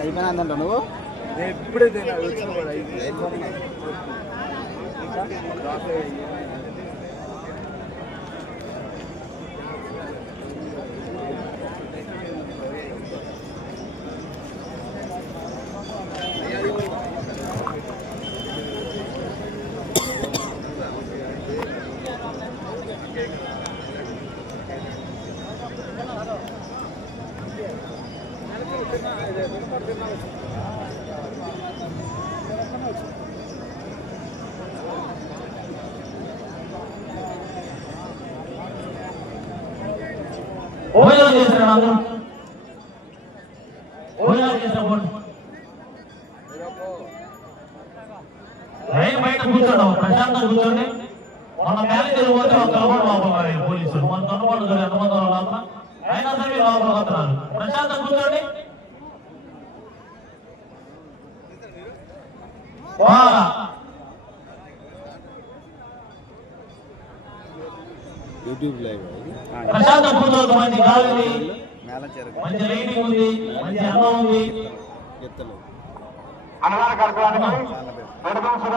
అయిపోయినందంట నువ్వు? ఎప్పుడే Oya getiren adam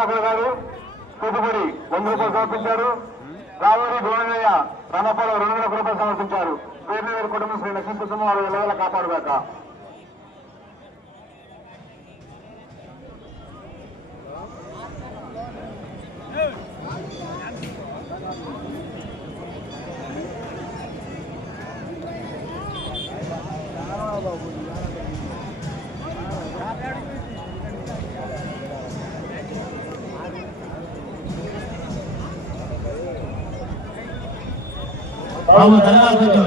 నడకం గారు తూతుపడి వంద రూపాయలు సమర్పించారు. రావూరి గోవిందయ్య రామపాల రెండు వేల రూపాయలు సమర్పించారు. పేరు కుటుంబ శ్రీ లక్ష్మీ కుటుంబం వారు ఎల్లవేళ కాపాడుగాక. బాబు జరగాలి కొంచెం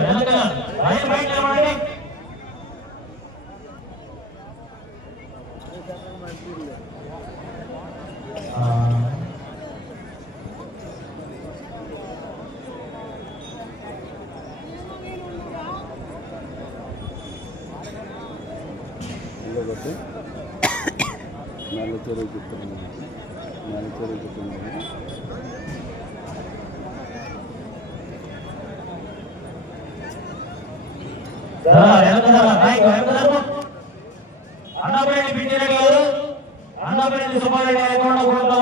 జర, వెనక గారు అన్నపరెడ్డి సుబ్బారెడ్డి లేకుండా కూడా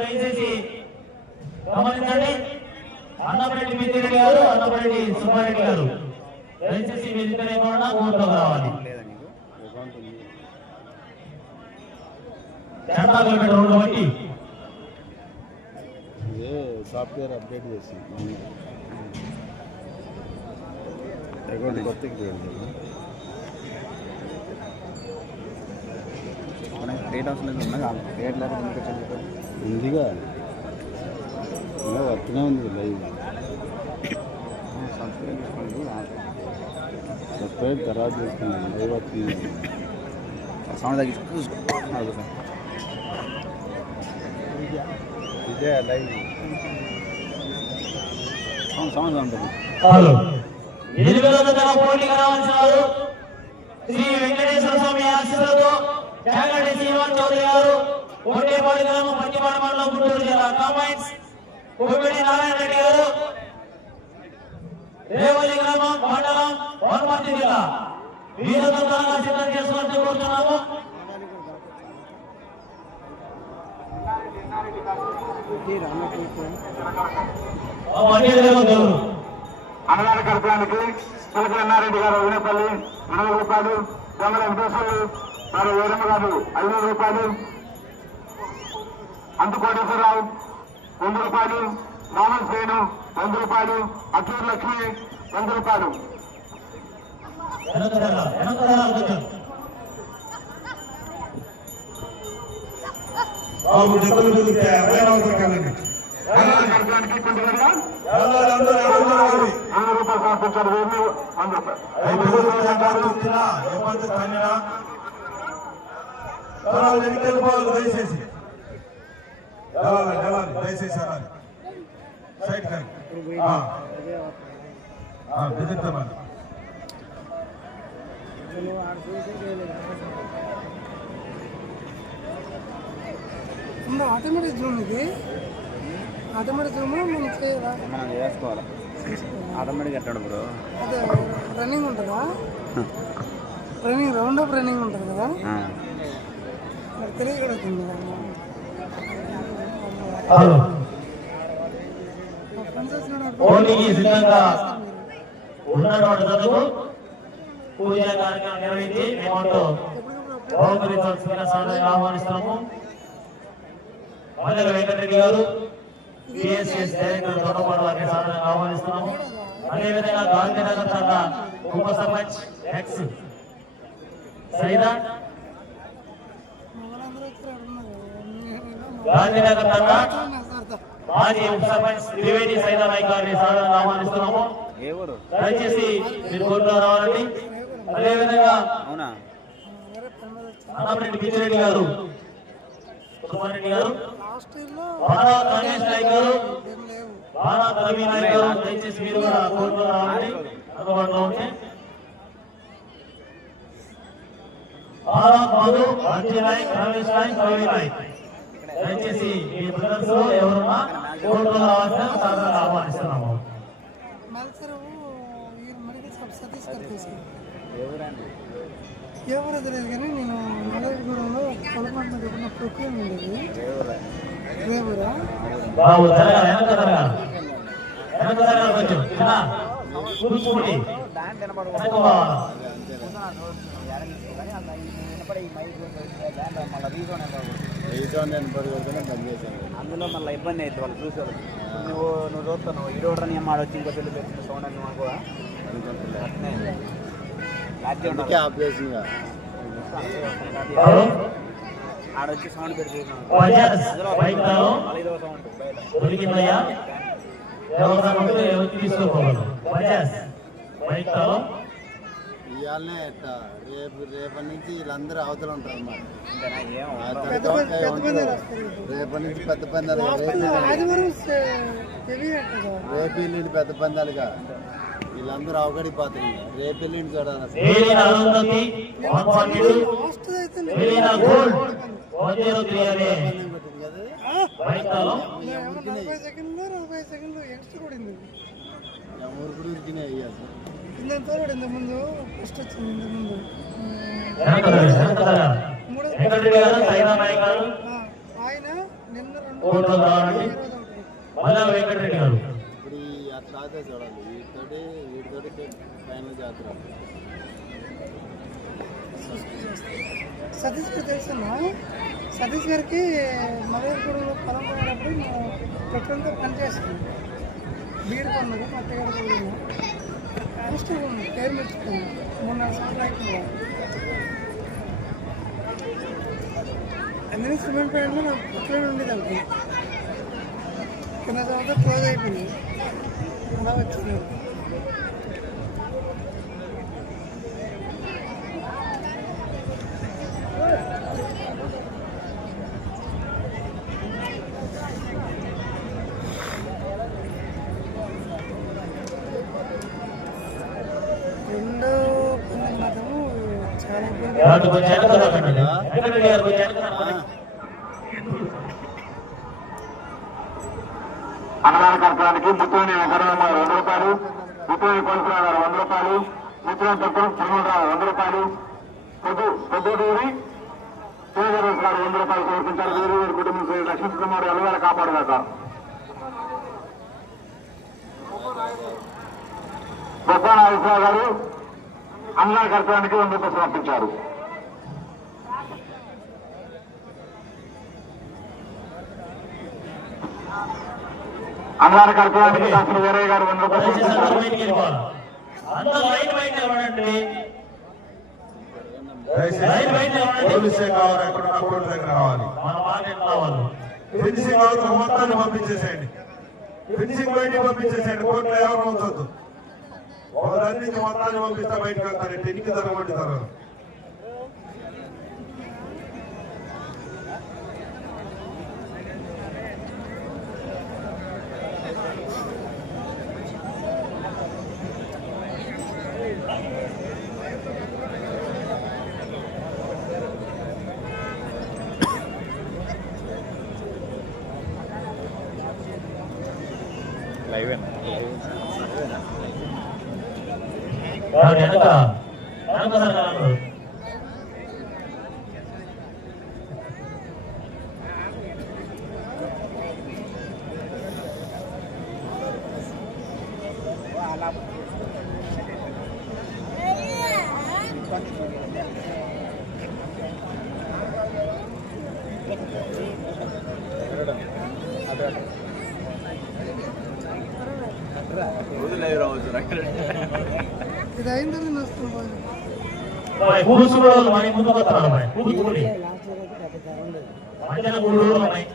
దయచేసి గమనించండి. అన్నపరెడ్డి పిచ్చిరెడ్డి గారు అన్నపరెడ్డి సుబ్బారెడ్డి గారు. దయచేసి మీరు ఇద్దరు లేకుండా రావాలి. లేదా నీకు రెండు బట్టి. సాఫ్ట్వేర్ అప్డేట్ చేసి. అవసరం లేదు ఉన్నా క్రియేట్ లేకపోతే వచ్చింది ఉందిగా. ఇంకా వస్తూనే ఉంది లైవ్. సబ్స్క్రైబ్ చేసుకోండి. సబ్స్క్రైబ్ తర్వాత చేసుకున్నాను లైవ్ వస్తుంది సౌండ్ తగ్గించుకో. ఇదే లైవ్. సౌండ్ సౌండ్ ఉంటుంది ఎనిమిది వందల పోటీకి రావాల్సిన వారు శ్రీ వెంకటేశ్వర స్వామి ఆశీస్సులతో జాగంటి శ్రీనివాస్ చౌదరి గారు కోటేపాడు గ్రామం పట్టిపాడు మండలం గుంటూరు జిల్లా నారాయణ రెడ్డి గారు రేవల్లి గ్రామం మండలం వనపర్తి జిల్లా. వీరంతా త్వరగా సిద్ధం చేసుకోవాలని కోరుతున్నాము. అన్నదాన కడపడానికి చిలక ఎన్నారెడ్డి గారు వినపల్లి నాలుగు రూపాయలు దొంగల వెంకటేశ్వరులు వారు వేరమ్మ గారు ఐదు రూపాయలు అంతు కోటేశ్వరరావు వంద రూపాయలు రామన్ శ్రేణు వంద రూపాయలు అచ్చూరు లక్ష్మి వంద రూపాయలు. వెనక జరగాలి, బాబు దెబ్బలు దొరికితే వేరవతలు కదండి అన్నదాన దయచేసి దయచేసి వెళ్ళాలి సైడ్ కానీ ఆటోమేటిక్ జోన్ ఇది. ఆటోమేటిక్ జూమ్ మనం చేయాలా మనం చేసుకోవాలి? ఆటోమేటిక్ ఎట్టాడు బ్రో అదే రన్నింగ్ ఉంటుందా? రన్నింగ్ రౌండ్ అప్ రన్నింగ్ ఉంటుంది కదా? ఆ. మరి తెలియకూడదు హలో. మా ఫ్రెండ్స్ వచ్చినప్పుడు పోటీకి సిద్ధంగా ఉన్నటువంటి జతకు పూజ కార్యక్రమం నిర్వహించి మేమంటూ బహుకరించాల్సిన సాధనగా ఆహ్వానిస్తున్నాము. మల్లెల వెంకటరెడ్డి గారు పిఎస్ఎస్ డైరెక్టర్ దొండపాడు వారిని సాధనగా ఆహ్వానిస్తున్నాము. అదేవిధంగా గాంధీనగర్ తండా ఉప సర్పంచ్ ఎక్స్ సైదా. గాంధీనగర్ తండా మాజీ ఉప సర్పంచ్ త్రివేణి సైదా నాయక్ గారిని సాధనగా ఆహ్వానిస్తున్నాము. దయచేసి మీరు కోర్టులో రావాలండి. అదేవిధంగా అన్నపరెడ్డి పిచ్చిరెడ్డి గారు. సుబ్బారెడ్డి గారు. లాస్ట్ ఇయర్లో బాణా గణేష్ నాయక్ గారు ఏం లేవు. బాణా రవి నాయక్ గారు దయచేసి మీరు కూడా కోర్టులో రావాలండి అందుబాటులో ఉంటే. బాణా మధు అంజీ నాయక్ రమేష్ నాయక్ రవి నాయక్. దయచేసి మీ బ్రదర్స్లో ఎవరున్నా కోర్టులో రావాల్సిన సాధారణ ఆహ్వానిస్తున్నాము. మల్సరు ఈ మెడికల్ షాప్ సతీష్ గారు తెలుసు ఎవరండి? ఎవరో తెలియదు కానీ నేను నల్లగూడెంలో పొలపంట చెప్పిన ప్రొక్యూర్ ఉండేది. రేవురా అందులో మళ్ళీ ఇబ్బంది అవుతుంది వాళ్ళు చూసేవాళ్ళు. నువ్వు నువ్వు చూస్తావు నువ్వు ఈడో రన్ ఏం ఆడొచ్చి? ఇంకో పెట్టిన సౌండ్ అని లాక్కే అందుకే హలో ఆడొచ్చి సౌండ్ ధరలో ఇవాళనే ఎట్ట? రేపు రేపటి నుంచి వీళ్ళందరూ అవతల ఉంటారు అన్నమాట. రేపటి నుంచి పెద్ద పందాలు రేపు వెళ్ళింది పెద్ద పందాలుగా. వీళ్ళందరూ అవగడిపోతారు రేపు వెళ్ళింది చూడాలి ముందు ఫస్ట్ వచ్చింది ముందు ఆయన నిన్న రెండు. మళ్ళా వెంకటరెడ్డి గారు ఈ అట్లా చూడాలి. వీటితోటి వీటితోటి ఫైనల్ జాతర. సతీష్ గారు తెలుసమ్మా? సతీష్ గారికి మదర్గూడలో పొలం పోయినప్పుడు మేము పెట్రోల్తో పనిచేస్తాం బీడు కొన్నది మా అత్తగారు కూడా ఫస్ట్ పేరు మెచ్చుకుంది మూడు నాలుగు సంవత్సరాలు అవుతుంది అందుకని సిమెంట్ ప్యాంట్లో నాకు పెట్రోల్ ఉండేది అనుకో కింద సంవత్సరం క్లోజ్ అయిపోయింది. అలా వచ్చింది రెండో పందెం మాత్రము చాలా ఇబ్బంది ఎవరు కొంచెం వెనక జరగండి వెంకటరెడ్డి గారు కొంచెం వెనక అన్నదాన కార్యక్రమానికి ముత్తుని వెంకటరామ గారు వంద రూపాయలు ముత్తుని కోలుకురావు గారు వంద రూపాయలు ముత్తుని తత్వం తిరుమలరావు వంద రూపాయలు పొద్దు పొద్దుటూరి శ్రీధరేష్ గారు వంద రూపాయలు సమర్పించారు. వీరు కుటుంబం శ్రీ లక్ష్మీకుమార్ ఎల్లవేళ కాపాడుగాక. బొప్ప నాగేశ్వరరావు గారు అన్నదాన కార్యక్రమానికి వంద రూపాయలు సమర్పించారు అన్నదాన కార్యక్రమానికి డాక్టర్ వీరయ్య గారు వంద రూపాయలు దయచేసి అందరూ సమర్పించారు బయటికి వెళ్ళిపోవాలి అందరూ లైన్ బయట ఇవ్వండి లైన్ బయట ఇవ్వండి పోలీసే కావాలి ఎక్కడ కోర్టు దగ్గర రావాలి. మన మార్కెట్ రావాలి? ఫినిషింగ్ అవతల మొత్తాన్ని పంపించేసేయండి. ఫినిషింగ్ బయటికి పంపించేసేయండి. కోర్టులో ఎవరు ఉంచొద్దు. ఒకదాని నుంచి మొత్తాన్ని పంపిస్తే బయటకు వెళ్తారంటే ఎన్ని జరగబడతారు వారి రోజులు రావచ్చు ఇది అయిందని వస్తుంది కూర్చుని మూడు రోజులు ఉన్నాయి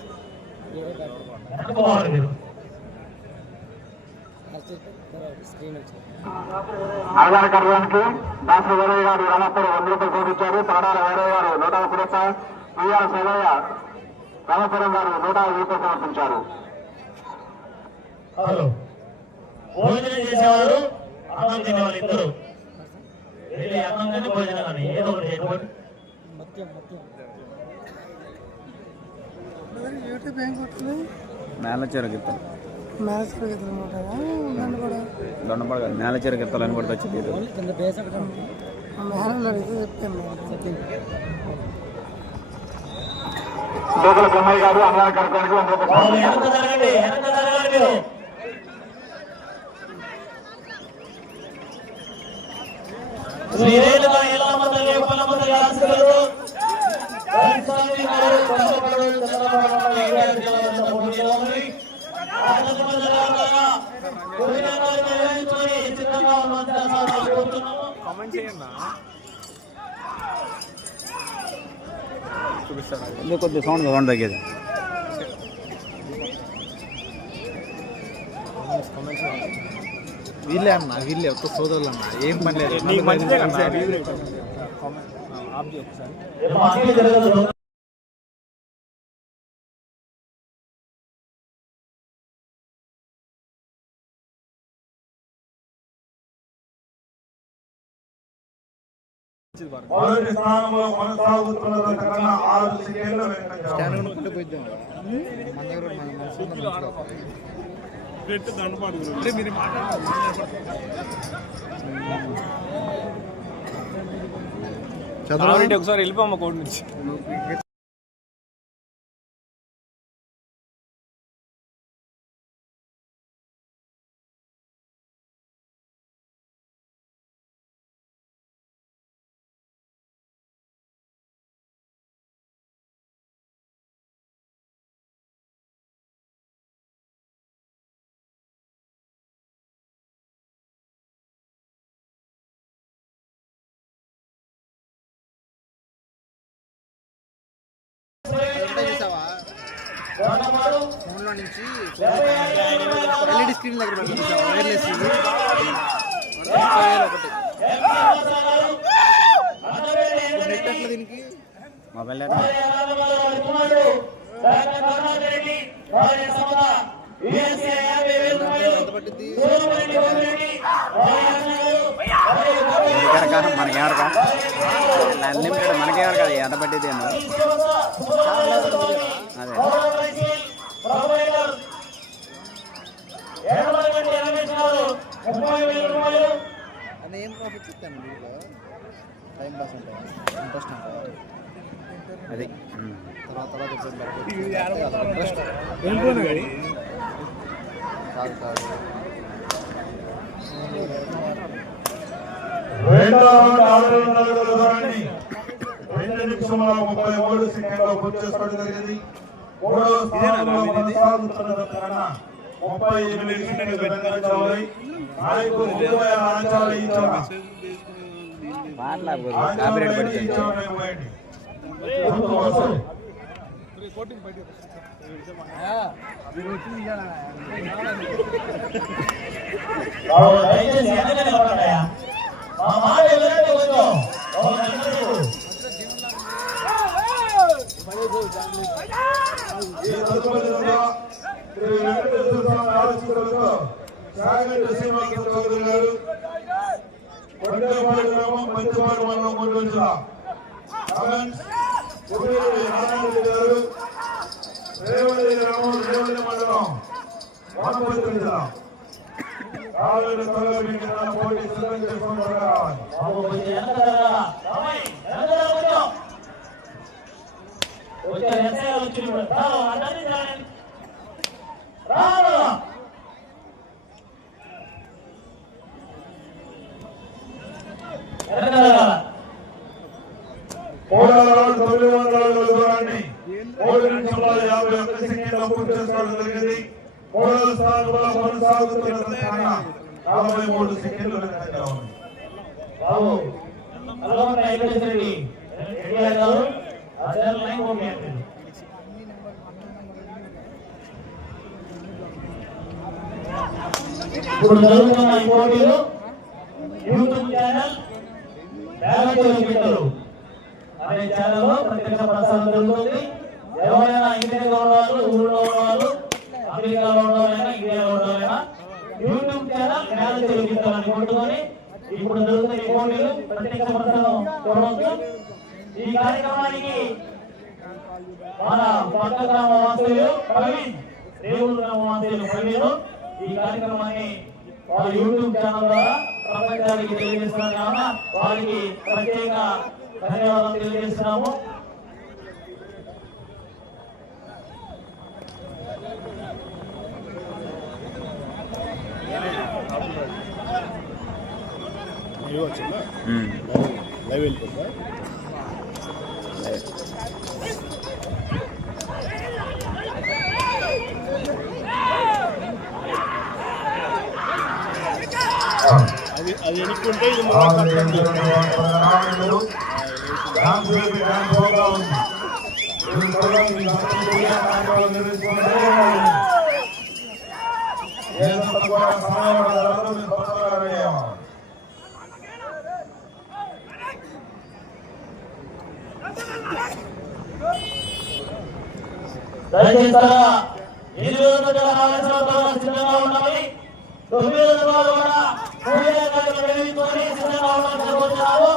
వెనక్కోవాలి మీరు ఆధార్ కార్యానికి డాక్టర్ వీరయ్య గారు రామపురం వంద రూపాయలు చూపించారు తాడాల వీరయ్య గారు నూట ముప్పై రూపాయలు పిఆర్ శివయ్య రామపురం గారు నూట యాభై రూపాయలు సమర్పించారు హలో. భోజనం చేసేవారు అన్నం తినేవాళ్ళు ఇద్దరు. వెళ్ళి అన్నం కానీ భోజనం కానీ ఏదో ఒకటి ఎటువంటి యూట్యూబ్ ఏం దొండపడ కాదు నేల అని కూడా వచ్చింది మేడం అడిగితే చెప్పాను చెప్పింది డోకుల బ్రహ్మయ్య గారు ఆధార్ కార్యానికి వంద రూపాయలు వాళ్ళు సమర్పించారు వెనక జరగండి వెనక జరగాలి మీరు శ్రీరేలుగా ఎల్లమ్మ తల్లి పొలమ్మ తల్లి ఆశీర్వాదాలు స్వామి గారు కొత్తపల్లి చంద్రబాబు నాయుడు జిల్లాలో పోటీ చేయాలని ఆనందమైన జరగాలన్నా ఉన్నందుకు కోరుతున్నాము ఎందుకు కొద్దిగా సౌండ్ సౌండ్ తగ్గేది వీళ్ళే అన్న వీళ్ళే ఒక్క సోదరులు అన్న. ఏం పని లేదు. మొదటి స్థానంలో కొనసాగుతున్నదంత కన్నా ఆరు సెకండ్ల వెనకంజ కొనుక్కుంటే పోయిద్దాం మన దగ్గర ఫోన్లో నుంచి ఎల్ఈడి స్క్రీన్ దగ్గర పెడతాం వైర్లెస్ ఒకటి నెట్ ఎట్లా దీనికి మొబైల్ ఎంత పట్టింది మనకెవరక మనకెవరక అన్లిమిటెడ్ మనకెవరు కదా ఎంత పట్టింది అన్న అదే ఏం ప్రాఫిట్స్ ఇస్తాను దీంట్లో టైం పాస్ ఉంటాయి ఇంట్రెస్ట్ ఉంటుంది అది. తర్వాత తర్వాత ఇంట్రెస్ట్ రౌండ్ ఆరు వందల దూరాన్ని రెండు నిమిషముల ముప్పై మూడు సెకండ్లో పూర్తి చేసుకోవడం జరిగింది మూడో స్థానంలో కొనసాగుతున్నదంత కన్నా ముప్పై ఎనిమిది సెకండ్లు వెనకంజాలి నాయకుడు ముందుగా ఆంచాలి ఈ చోట మాట్లాడకూడదు. కాపీరైట్ చోట ఇవ్వండి. ముందుకు వస్తాయి. దయచేసి వెనక నిలబడండియా. మా మాట వినండి కొంచెం. ఒక నిమిషం. ఈ తదుపరి దశ శ్రీ వెంకటేశ్వర స్వామి ఆశీస్సులతో సాగంటి శ్రీనివాస చౌదరి గారు కొండేపాడు గ్రామం పంచపాడు మండలం గుంటూరు జిల్లా కామెంట్స్ ఉదయగిరి నారాయణ గారు పోలవరం తొలి వందల యాభై ఒక్క సంఖ్యలో పూర్తి చేసుకోవడం జరిగింది మూడవ స్థానంలో కొనసాగుతున్న కన్నా నలభై మూడు సెకండ్లు వెనకంగా ఉంది. బాబు అలవాటు అయిపోయింది. ఇప్పుడు జరుగుతున్న ఈ పోటీలో యూట్యూబ్ ఛానల్ డైరెక్టర్ పెట్టారు. అనే ఛానల్లో ప్రత్యక్ష ప్రసారం జరుగుతుంది. ఎవరైనా ఇండియాలో ఉన్నవాళ్ళు ఊళ్ళో ఉన్నవాళ్ళు అమెరికాలో ఉన్నవాళ్ళైనా ఇండియాలో ఉన్నవాళ్ళైనా యూట్యూబ్ ఛానల్ డైరెక్టర్ తెలుగుతామని కొట్టుకొని ఇప్పుడు జరుగుతున్న ఈ పోటీలు ప్రత్యక్ష ప్రసారం చూడవచ్చు ఈ కార్యక్రమానికి మన పక్క గ్రామ వాసులు ప్రవీణ్ దేవుడు గ్రామ వాసులు ప్రవీణ్. ఈ కార్యక్రమాన్ని వాళ్ళ యూట్యూబ్ ఛానల్ ద్వారా ప్రపంచానికి తెలియజేస్తున్నారు కావున వారికి ప్రత్యేక ధన్యవాదాలు తెలియజేస్తున్నాము. లైవ్ వెళ్ళిపోతా అది అది ఎన్నుకుంటే ఇది దయచేసి త్వరగా ఎనిమిది సిద్ధంగా ఉండాలి. తొమ్మిది వాళ్ళు కూడా సిద్ధంగా ఉండాలని కోరుతున్నాము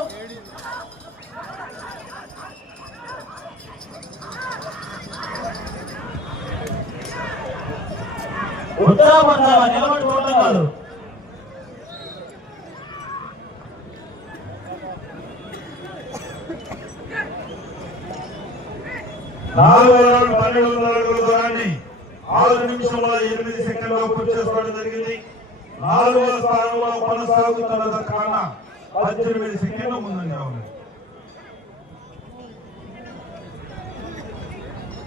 ఉత్తరాఖండ్ నాలుగు వేల పన్నెండు వందల అడుగుల దూరాన్ని ఆరు నిమిషముల ఎనిమిది సెకండ్లో పూర్తి చేసుకోవడం జరిగింది. నాలుగవ స్థానంలో కొనసాగుతున్న కన్నా పద్దెనిమిది సెకండ్ల ముందంగా ఉంది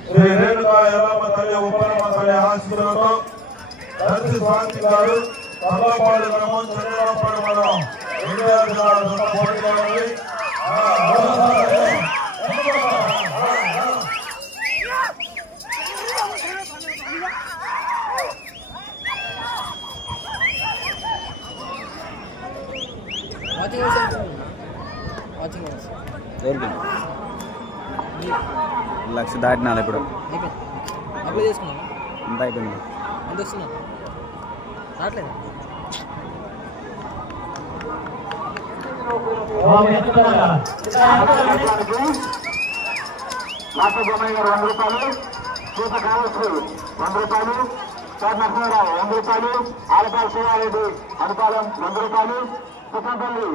శ్రీ రేణుకా ఎల్లమ్మ తల్లి ఉపరమ్మ తల్లి ఆశీస్సులతో దర్శి స్వామి గారు తల్లపాడు గ్రామం చంద్రపాడు మండలం ఎన్టీఆర్ జిల్లా సొంత పోటీలో ఉంది ఆ, watching hours watching hours lakh దాటినాలి ఇప్పుడు. అప్లై చేసుకున్నాను అయిపోయింది. ఎంత వస్తున్నా రావట్లేదు? వంద రూపాయలు. సీత వంద రూపాయలు సార్ నరసింహరావు వంద రూపాయలు. ఆలపాల శివారెడ్డి అనుపాలెం వంద రూపాయలు. పుట్టపల్లి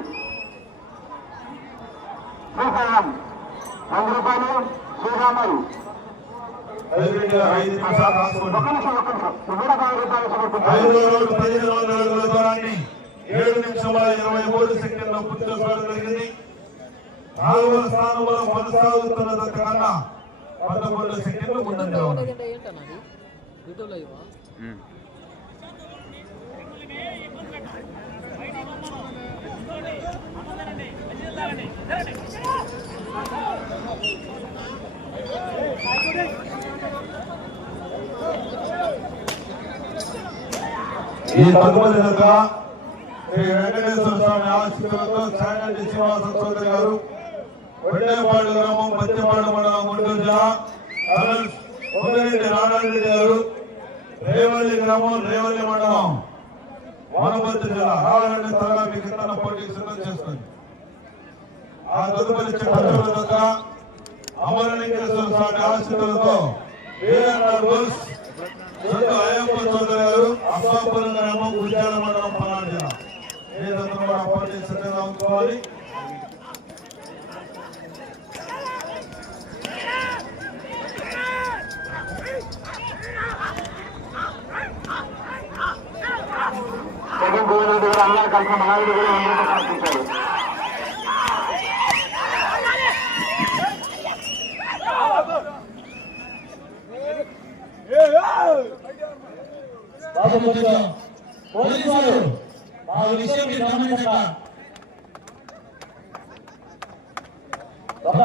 శ్రీశైలం వంద రూపాయలు శ్రీరాములు ఐదు నిమిషాలు రాసుకోండి. ఐదు రోజు పదిహేను వందల అడుగుల దూరాన్ని. ఏడు నిమిషముల ఇరవై మూడు సెకండ్ల పూర్తి చేసుకోవడం జరిగింది. నాలుగవ స్థానంలో కొనసాగుతున్న కన్నా పదకొండు సెకండ్లు ముందంగా ఏంటన్నది ఈ తదుపరి శ్రీ వెంకటేశ్వర స్వామి ఆశీస్సులతో చాగంటి శ్రీనివాస చౌదరి గారు. వడ్డేపాడు గ్రామం మధ్యపాడు మండలం గుంటూరు జిల్లా. అలన్స్ గారు. రేవల్లి గ్రామం రేవల్లి మండలం వనపర్తి జిల్లా. రావాలంటే త్వరగా మీకు ఇతర పోటీకి సిద్ధం చేస్తుంది ఆ తదుపరి చిట్టూరు అమరలింగేశ్వర స్వామి ఆశీర్వాదంతో రెండు అయ్యప్ప చౌదరి గారు అప్పాపురం గ్రామం గురిజాల మండలం పల్నాడు జిల్లా. ఏదంతా కూడా అపాయింట్ సిద్ధంగా బాబు కొద్దిగా పోలీసు వారు ఆ విషయం గమనించక ఒక!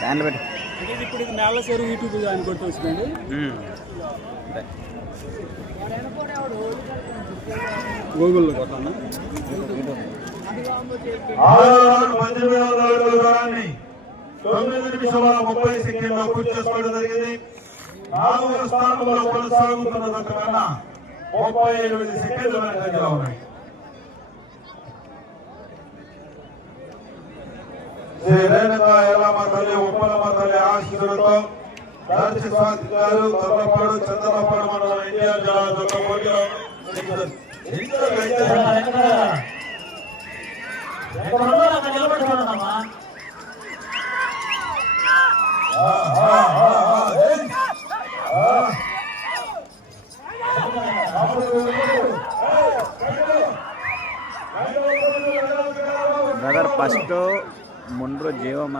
దాంట్లో పెట్టు. ఇది ఇప్పుడు ఇది నేల చెరువు యూట్యూబ్ కొట్టి వచ్చిందండి గూగుల్లో తొమ్మిది నిమిషముల ముప్పై సెకండ్లో పూర్తి చేసుకోవడం జరిగింది. నాలుగు స్థానంలో కొనసాగుతున్న దానికన్నా ముప్పై ఎనిమిది సెకండ్లు వెనకంజలో ఉన్నాయి. శ్రీ రేణుగా ఎలా మా తల్లి ఉప్పల మా తల్లి ఆశీస్సులతో దర్శి స్వాతి గారు తొర్రపాడు చంద్రపాడు మన ఇండియా జిల్లా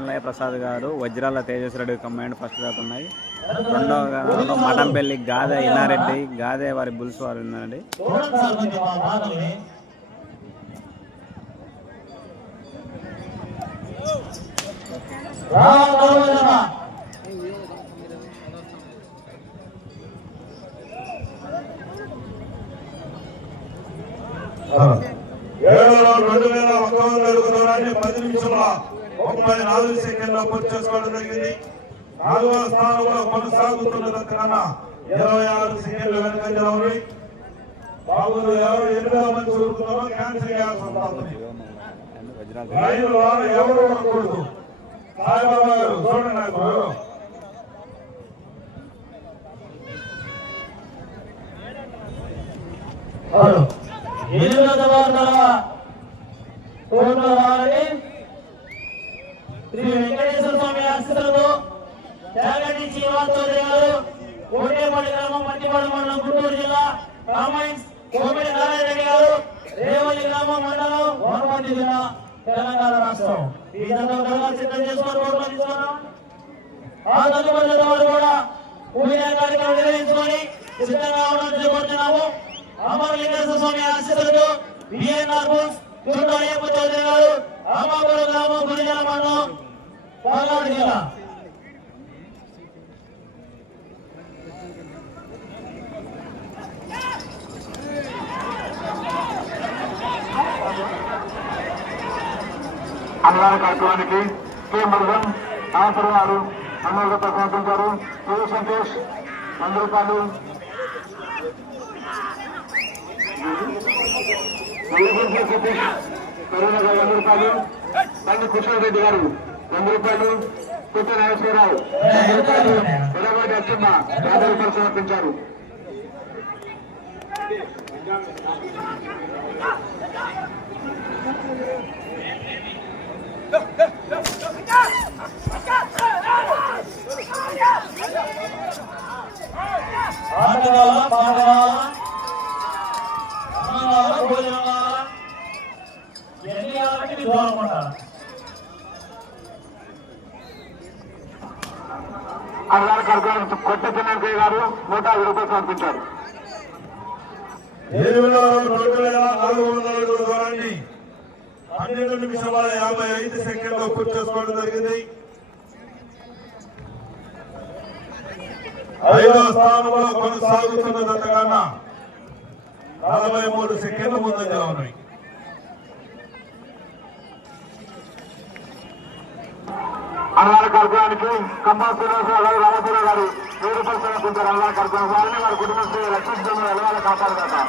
మల్లయ్య ప్రసాద్ గారు వజ్రాల తేజస్రెడ్డి కమాండ్ ఫస్ట్ దాకా ఉన్నాయి రెండవ రెండో మఠంపల్లి గాదే ఇన్నారెడ్డి గాదే వారి బుల్స్ వారు ఉన్నారండి చూడండి సార్ కొంచెం ఆ భాగంని. రా, గౌరవజన. ఏడవ రెండు వేల ఒక వందల అడుగు దూరాన్ని పది నిమిషముల ముప్పై నాలుగు సెకండ్లో పూర్తి చేసుకోవడం జరిగింది. నాలుగవ స్థానంలో కొనసాగుతున్న కన్నా ఇరవై ఆరు సెకండ్లు వెనుకంజలో ఉంది. బాబులు ఎవరు ఎనిమిదవ మంది చూరుతున్నారో క్యాన్సిల్ చేయాల్సి ఉంటుంది వారు ఎవరు ఉండకూడదు సాయిబాబా గారు చూడండి నాకు. ఎవరు అవును. ఎనిమిదవ కోర్టులో రావాలని శ్రీ వెంకటేశ్వర స్వామి ఆశీస్సులతో త్యాగటి శ్రీనివాస్ చౌదరి గారు. కోటేపల్లి గ్రామం మట్టిపాడు మండలం గుంటూరు జిల్లా కామైన్స్ కోమిడి నారాయణ రెడ్డి గారు. రేవల్లి గ్రామం మండలం వనపర్తి జిల్లా తెలంగాణ రాష్ట్రం. ఈ సందర్భంగా సిద్ధం చేసుకొని కోర్టులో తీసుకున్నాం ఆ తదుపరి వారు కూడా పూజ కార్యక్రమం నిర్వహించుకొని సిద్ధంగా ఉన్నట్లు కోరుతున్నాము అమరలింగేశ్వర స్వామి ఆశీస్సులతో బిఎన్ఆర్ బుల్స్ గుంటూరు అయ్యప్ప చౌదరి గారు అమ్మాపురం గ్రామం గురిజన మండలం పాలనాడు జిల్లా అన్నదాన కార్యక్రమానికి కె మురుగన్ ఆంధ్ర గారు అన్నదాత గారు కె సంతోష్ వంద రూపాయలు సతీష్ కరుణ గారు వంద రూపాయలు బండి కుషల్ రెడ్డి గారు వంద రూపాయలు పుట్ట నాగేశ్వరరావు వంద రూపాయలు ఎర్రగడ్డ అచ్చమ్మ యాభై రూపాయలు సమర్పించారు. Thank you. పాట కావాలా అన్నం కావాలా భోజనం కావాలా ఎన్ని కావాలంటే మీరు దూరం ఉండాలి అన్నదాన కార్యక్రమం కొత్త చిన్నయ్య గారు నూట యాభై రూపాయలు సమర్పించారు. ఎనిమిదవ రౌండ్ రెండు వేల నాలుగు వందల అడుగుల దూరాన్ని పన్నెండు నిమిషాల యాభై ఐదు సెకండ్లో పూర్తి చేసుకోవడం జరిగింది. ఐదవ స్థానంలో కొనసాగుతున్న జతకన్నా నలభై మూడు సెకండ్ల ముందంజలో ఉన్నాయి. అన్నదాన కార్యక్రమానికి కంపా శ్రీనివాసరావు గారు రామపురావు గారు వెయ్యి రూపాయలు సమర్పించారు అన్నదాన కార్యక్రమం వారిని వారి కుటుంబ శ్రీ లక్ష్మీ ఎలవాల కాపాడుదాకా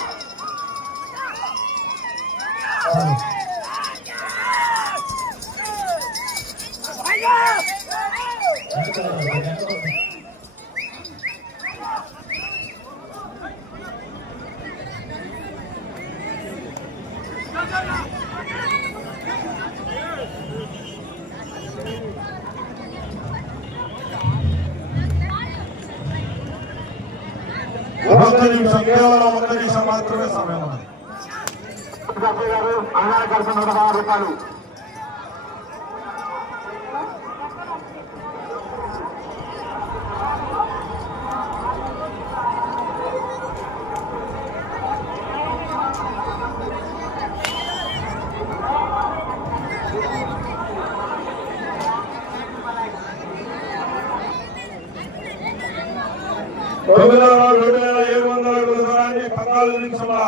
తొమ్మిది రెండు వేల ఏడు వందల అడుగుల దూరాన్ని పద్నాలుగు నిమిషముల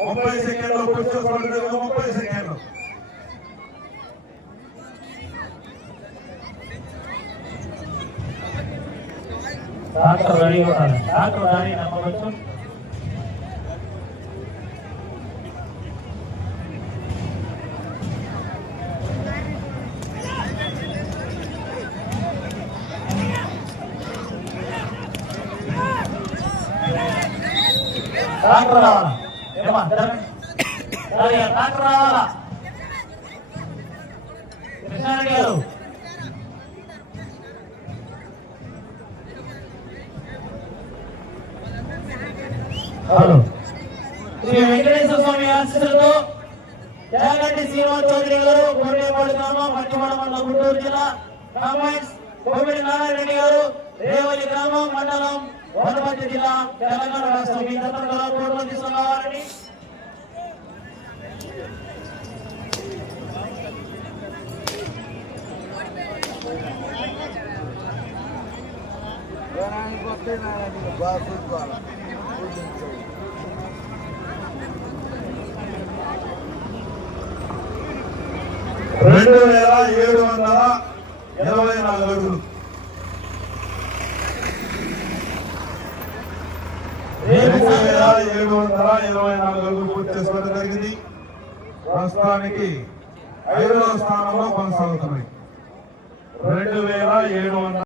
ముప్పై సెకండ్లు పూర్తి చేసుకోవడం ముప్పై సెకండ్లు డాక్టర్ రాణి డాక్టర్ రాణి నమ్మవచ్చు. డాక్టర్ రావాలా ఏమా రావాలా కృష్ణారెడ్డి గారు హలో శ్రీ వెంకటేశ్వర స్వామి ఆశీస్సులతో త్యాగంటి శ్రీనివాస్ చౌదరి గారు కోటేపాడు గ్రామం మట్టివాడ మండలం గుంటూరు జిల్లా కామెంట్స్ కోమిడి నారాయణ రెడ్డి గారు రేవల్లి గ్రామం మండలం వనపర్తి జిల్లా తెలంగాణ రాష్ట్రం ఈ జతను గల కోటలో తీసుకురావాలని రెండు వేల ఏడు వందల ఇరవై నాలుగు. ఏడు వేల ఏడు వందల ఇరవై నాలుగు అడుగులు పూర్తి చేసుకోవడం జరిగింది. ప్రస్తుతానికి ఐదవ స్థానంలో కొనసాగుతున్నాయి. రెండు వేల ఏడు వందల